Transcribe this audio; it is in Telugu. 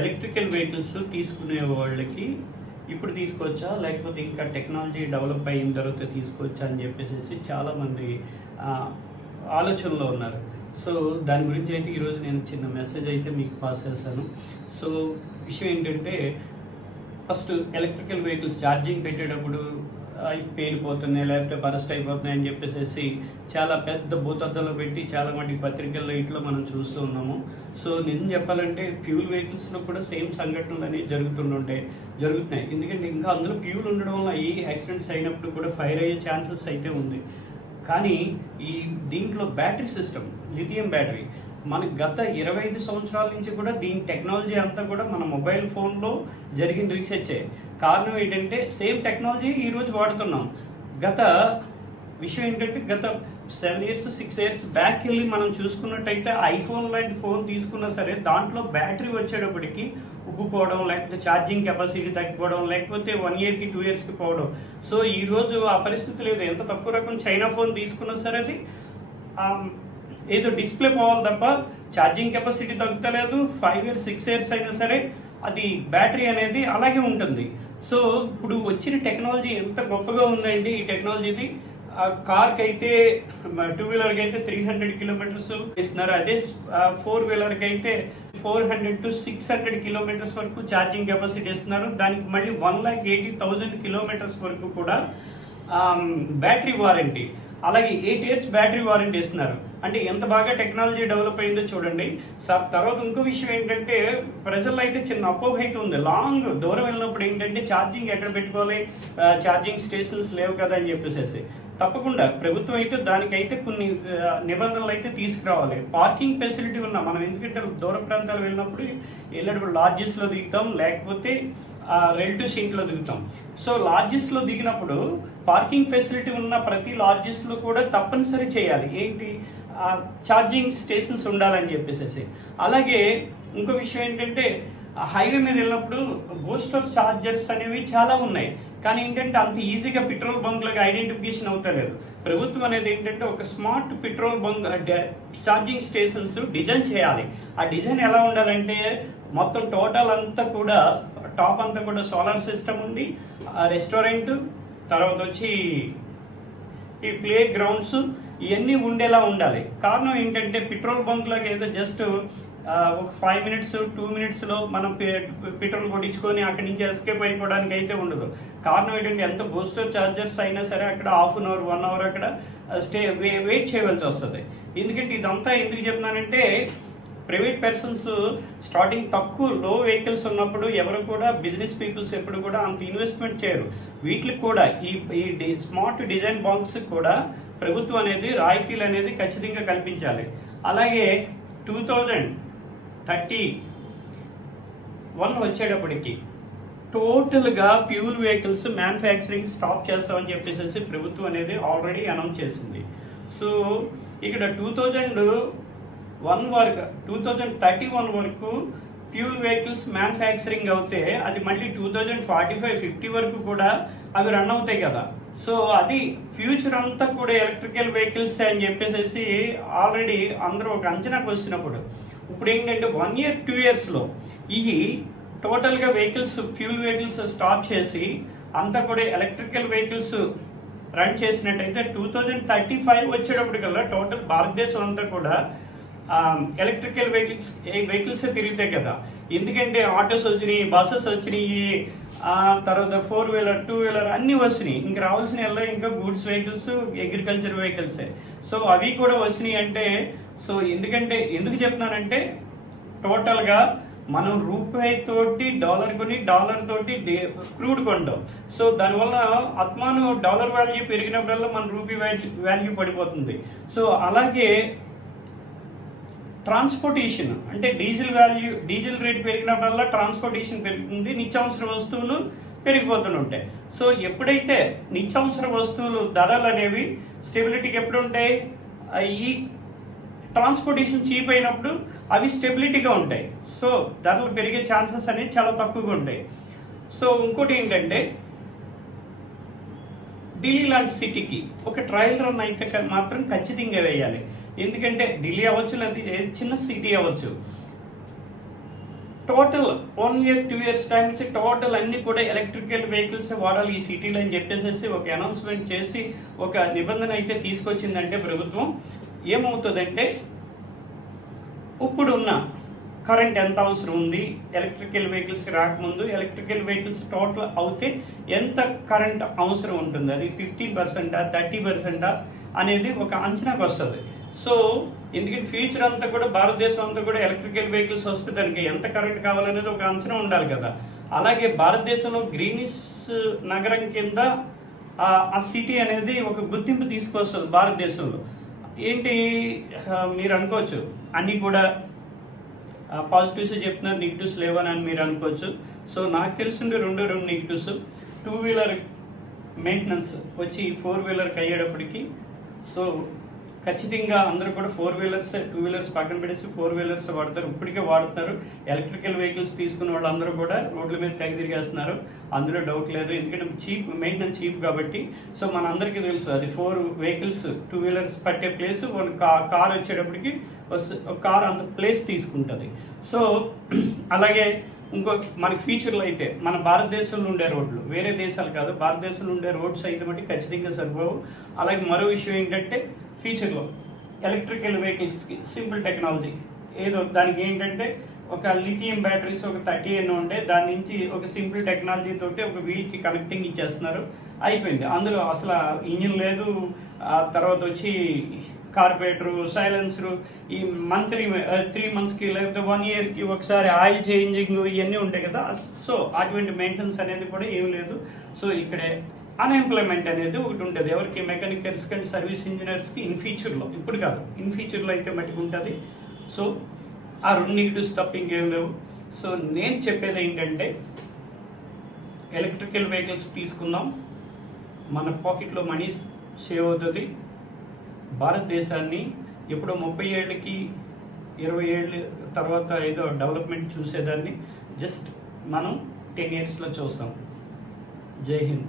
ఎలక్ట్రికల్ వెహికల్స్ తీసుకునే వాళ్ళకి ఇప్పుడు తీసుకోవచ్చా, లేకపోతే ఇంకా టెక్నాలజీ డెవలప్ అయిన తర్వాత తీసుకోవచ్చా అని చెప్పేసి చాలామంది ఆలోచనలో ఉన్నారు. సో దాని గురించి అయితే ఈరోజు నేను చిన్న మెసేజ్ అయితే మీకు పాస్ చేస్తాను. సో విషయం ఏంటంటే, ఫస్ట్ ఎలక్ట్రికల్ వెహికల్స్ ఛార్జింగ్ పెట్టేటప్పుడు పేలిపోతున్నాయి లేకపోతే బరస్ట్ అయిపోతున్నాయి అని చెప్పేసి చాలా పెద్ద భూతద్దంలో పెట్టి చాలా మటుకు పత్రికల్లో ఇట్లో మనం చూస్తూ ఉన్నాము. సో నిజం చెప్పాలంటే ఫ్యూల్ వెహికల్స్లో కూడా సేమ్ సంఘటనలు అనేవి జరుగుతున్నాయి. ఎందుకంటే ఇంకా అందులో ఫ్యూల్ ఉండడం వల్ల ఈ యాక్సిడెంట్స్ అయినప్పుడు కూడా ఫైర్ అయ్యే ఛాన్సెస్ అయితే ఉంది. కానీ దీంట్లో బ్యాటరీ సిస్టమ్, లిథియం బ్యాటరీ, మనకు గత 25 సంవత్సరాల నుంచి కూడా దీని టెక్నాలజీ అంతా కూడా మన మొబైల్ ఫోన్లో జరిగిన రీసెర్చే. కారణం ఏంటంటే సేమ్ టెక్నాలజీ ఈరోజు వాడుతున్నాం. విషయం ఏంటంటే గత 7 years 6 years బ్యాక్ వెళ్ళి మనం చూసుకున్నట్టయితే ఐఫోన్ లాంటి ఫోన్ తీసుకున్నా సరే దాంట్లో బ్యాటరీ వచ్చేటప్పటికి ఉబ్బుపోవడం, లేకపోతే ఛార్జింగ్ కెపాసిటీ తగ్గిపోవడం, లేకపోతే 1 yearకి 2 yearsకి పోవడం. సో ఈరోజు ఆ పరిస్థితి లేదు. ఎంత తక్కువ రకం చైనా ఫోన్ తీసుకున్నా సరే అది ఏదో డిస్ప్లే పోవాలి తప్ప ఛార్జింగ్ కెపాసిటీ తగ్గుతలేదు. 5 years 6 years అయినా సరే అది బ్యాటరీ అనేది అలాగే ఉంటుంది. సో ఇప్పుడు వచ్చిన టెక్నాలజీ ఎంత గొప్పగా ఉందండి. ఈ టెక్నాలజీది కార్కి అయితే 2 wheelerకి అయితే 300 kilometers ఇస్తున్నారు. అదే 4 wheelerకి అయితే 400 to 600 kilometers వరకు ఛార్జింగ్ కెపాసిటీ ఇస్తున్నారు. దానికి మళ్ళీ 1,80,000 kilometers వరకు కూడా బ్యాటరీ వారంటీ, అలాగే 8 years బ్యాటరీ వారంటీ ఇస్తున్నారు. అంటే ఎంత బాగా టెక్నాలజీ డెవలప్ అయిందో చూడండి. తర్వాత ఇంకో విషయం ఏంటంటే, ప్రజల్లో అయితే చిన్న అపోహ అయితే ఉంది. లాంగ్ దూరం వెళ్ళినప్పుడు ఏంటంటే ఛార్జింగ్ ఎక్కడ పెట్టుకోవాలి, ఛార్జింగ్ స్టేషన్స్ లేవు కదా అని చెప్పేసి. తప్పకుండా ప్రభుత్వం అయితే దానికైతే కొన్ని నిబంధనలు అయితే తీసుకురావాలి. పార్కింగ్ ఫెసిలిటీ ఉన్నా మనం, ఎందుకంటే దూర ప్రాంతాలు వెళ్ళినప్పుడు లాడ్జెస్లో దిగుతాం, లేకపోతే రిలేటివ్ సీట్లో దిగుతాం. సో లాడ్జెస్లో దిగినప్పుడు పార్కింగ్ ఫెసిలిటీ ఉన్న ప్రతి లాడ్జెస్లో కూడా తప్పనిసరి చేయాలి ఏంటి, ఛార్జింగ్ స్టేషన్స్ ఉండాలని చెప్పేసి. అలాగే ఇంకో విషయం ఏంటంటే, హైవే మీద వెళ్ళినప్పుడు బూస్టర్ ఛార్జర్స్ అనేవి చాలా ఉన్నాయి. కానీ ఏంటంటే అంత ఈజీగా పెట్రోల్ బంక్లకు ఐడెంటిఫికేషన్ అవుతలేదు. ప్రభుత్వం అనేది ఏంటంటే ఒక smart petrol bunk charging stations design చేయాలి. ఆ డిజైన్ ఎలా ఉండాలంటే, మొత్తం టోటల్ అంతా కూడా టాప్ అంతా కూడా సోలార్ సిస్టమ్ ఉండి, రెస్టారెంట్, తర్వాత వచ్చి ఈ ప్లే గ్రౌండ్స్ ఇవన్నీ ఉండేలా ఉండాలి. కారణం ఏంటంటే పెట్రోల్ బంక్లోకి ఏదో జస్ట్ ఒక 5 minutes 2 minutesలో మనం పెట్రోల్ కొట్టించుకొని అక్కడి నుంచి ఎస్కేప్ అయిపోవడానికి అయితే ఉండదు. కారణం ఏంటంటే ఎంత బూస్టర్ ఛార్జర్స్ అయినా సరే అక్కడ ½ an hour 1 hour అక్కడ వెయిట్ చేయవలసి వస్తుంది. ఎందుకంటే ఇదంతా ఎందుకు చెప్తున్నానంటే, ప్రైవేట్ పర్సన్స్ స్టార్టింగ్ తక్కువ లో వెహికల్స్ ఉన్నప్పుడు ఎవరు కూడా బిజినెస్ పీపుల్స్ ఎప్పుడు కూడా అంత ఇన్వెస్ట్మెంట్ చేయరు. వీటికి కూడా ఈ స్మార్ట్ డిజైన్ బాక్స్ కూడా ప్రభుత్వం అనేది రాయితీలు అనేది ఖచ్చితంగా కల్పించాలి. అలాగే 2031 వచ్చేటప్పటికి టోటల్గా ఫ్యూల్ వెహికల్స్ మ్యానుఫ్యాక్చరింగ్ స్టాప్ చేస్తామని చెప్పేసి ప్రభుత్వం అనేది ఆల్రెడీ అనౌన్స్ చేసింది. సో ఇక్కడ 2031 వరకు ఫ్యూల్ వెహికల్స్ మ్యానుఫ్యాక్చరింగ్ అవుతే అది మళ్ళీ 2045-50 వరకు కూడా అవి రన్ అవుతాయి కదా. సో అది ఫ్యూచర్ అంతా కూడా ఎలక్ట్రికల్ వెహికల్స్ అని చెప్పేసి ఆల్రెడీ అందరూ ఒక అంచనాకు వచ్చినప్పుడు, ఇప్పుడు ఏంటంటే 1 year 2 yearsలో ఈ టోటల్గా వెహికల్స్ ఫ్యూల్ వెహికల్స్ స్టాప్ చేసి అంతా కూడా ఎలక్ట్రికల్ వెహికల్స్ రన్ చేసినట్టయితే 2035 వచ్చేటప్పటికల్లా టోటల్ భారతదేశం అంతా కూడా ఎలక్ట్రికల్ వెహికల్సే తిరుగుతాయి కదా. ఎందుకంటే ఆటోస్ వచ్చినాయి, బస్సెస్ వచ్చినాయి, తర్వాత 4 wheeler 2 wheeler అన్నీ వచ్చినాయి. ఇంకా రావాల్సిన ఇంకా గూడ్స్ వెహికల్స్, అగ్రికల్చర్ వెహికల్సే. సో అవి కూడా వచ్చినాయి అంటే, సో ఎందుకు చెప్తున్నానంటే, టోటల్గా మనం రూపాయి తోటి డాలర్ కొని డాలర్ తోటి క్రూడ్ కొంటాం. సో దానివల్ల అత్మాను డాలర్ వాల్యూ పెరిగినప్పుడల్లా మన రూపీ వాల్యూ పడిపోతుంది. సో అలాగే ట్రాన్స్పోర్టేషన్ అంటే డీజిల్ రేట్ పెరిగినప్పుడల్లా ట్రాన్స్పోర్టేషన్ పెరుగుతుంది, నిత్యావసర వస్తువులు పెరిగిపోతుంటాయి. సో ఎప్పుడైతే నిత్యావసర వస్తువులు ధరలు అనేవి స్టెబిలిటీకి ఎప్పుడు ఉంటాయి, ఈ ట్రాన్స్పోర్టేషన్ చీప్ అయినప్పుడు అవి స్టెబిలిటీగా ఉంటాయి. సో ధరలు పెరిగే ఛాన్సెస్ అనేవి చాలా తక్కువగా ఉంటాయి. సో ఇంకోటి ఏంటంటే, ఢిల్లీ లాంటి సిటీకి ఒక ట్రయల్ రన్ అయితే మాత్రం ఖచ్చితంగా వేయాలి. ఎందుకంటే ఢిల్లీ అవ్వచ్చు, లేకపోతే చిన్న సిటీ అవ్వచ్చు, టోటల్ 1 year 2 years టైం నుంచి టోటల్ అన్ని కూడా ఎలక్ట్రికల్ వెహికల్స్ వాడాలి ఈ సిటీలో అని చెప్పేసి ఒక అనౌన్స్మెంట్ చేసి ఒక నిబంధన అయితే తీసుకొచ్చిందంటే ప్రభుత్వం, ఏమవుతుందంటే ఇప్పుడున్న కరెంట్ ఎంత అవసరం ఉంది ఎలక్ట్రికల్ వెహికల్స్కి రాకముందు, ఎలక్ట్రికల్ వెహికల్స్ టోటల్ అవుతే ఎంత కరెంట్ అవసరం ఉంటుంది, అది 50%, 30% అనేది ఒక అంచనాకు వస్తుంది. సో ఎందుకంటే ఫ్యూచర్ అంతా కూడా భారతదేశం అంతా కూడా ఎలక్ట్రికల్ వెహికల్స్ వస్తే దానికి ఎంత కరెంట్ కావాలనేది ఒక అంచనా ఉండాలి కదా. అలాగే భారతదేశంలో గ్రీనిష్ నగరం కింద ఆ సిటీ అనేది ఒక గుర్తింపు తీసుకొస్తుంది భారతదేశంలో. ఏంటి మీరు అనుకోవచ్చు అన్నీ కూడా పాజిటివ్స్ చెప్తున్నారు, నెగిటివ్స్ లేవని మీరు అనుకోవచ్చు. సో నాకు తెలిసిండే రెండు నెగిటివ్స్. 2-wheeler మెయింటెనెన్స్ వచ్చి 4-wheelerకి అయ్యేటప్పటికి సో ఖచ్చితంగా అందరూ కూడా 4-wheelers 2-wheelers పక్కన పెట్టేసి 4-wheelers వాడతారు, ఇప్పటికే వాడుతున్నారు. ఎలక్ట్రికల్ వెహికల్స్ తీసుకున్న వాళ్ళందరూ కూడా రోడ్ల మీద తెగ తిరిగేస్తున్నారు, అందులో డౌట్ లేదు. ఎందుకంటే మెయింటెనెన్స్ చీప్ కాబట్టి. సో మనందరికీ తెలుసు అది 4 vehicles 2-wheelers పట్టే ప్లేస్ కార్ వచ్చేటప్పటికి కార్ అంత ప్లేస్ తీసుకుంటుంది. సో అలాగే ఇంకో మనకి ఫ్యూచర్లో అయితే మన భారతదేశంలో ఉండే రోడ్లు, వేరే దేశాలు కాదు, భారతదేశంలో ఉండే రోడ్స్ అయితే మట్టి ఖచ్చితంగా సరిపోవు. అలాగే మరో విషయం ఏంటంటే ఫ్యూచర్లో ఎలక్ట్రికల్ వెహికల్స్కి సింపుల్ టెక్నాలజీ ఏదో దానికి ఏంటంటే ఒక లిథియం బ్యాటరీస్ ఒక 30 ఎన్నో ఉంటే దాని నుంచి ఒక సింపుల్ టెక్నాలజీ తోటి ఒక వీల్కి కనెక్టింగ్ ఇచ్చేస్తున్నారు, అయిపోయింది. అందులో అసలు ఇంజిన్ లేదు. ఆ తర్వాత వచ్చి కార్పొరేటరు, సైలెన్సరు, ఈ మంత్లీ 3 monthsకి లేకపోతే 1 yearకి ఒకసారి ఆయిల్ చేంజింగ్ ఇవన్నీ ఉంటాయి కదా. సో అటువంటి మెయింటెనెన్స్ అనేది కూడా ఏం లేదు. సో ఇక్కడే అన్ఎంప్లాయ్మెంట్ అనేది ఒకటి ఉంటుంది ఎవరికి, మెకానికల్స్ కానీ సర్వీస్ ఇంజనీర్స్కి ఇన్ ఫ్యూచర్లో, ఇప్పుడు కాదు ఇన్ ఫ్యూచర్లో అయితే మట్టుకు ఉంటుంది. సో ఆ 2 negatives తప్ప ఇంకేం లేవు. సో నేను చెప్పేది ఏంటంటే ఎలక్ట్రికల్ వెహికల్స్ తీసుకుందాం, మన పాకెట్లో మనీ సేవ్ అవుతుంది. భారతదేశాన్ని ఎప్పుడో 30 ఏళ్ళకి 20 ఏళ్ళ తర్వాత ఏదో డెవలప్మెంట్ చూసేదాన్ని జస్ట్ మనం 10 yearsలో చూస్తాం. జై హింద్.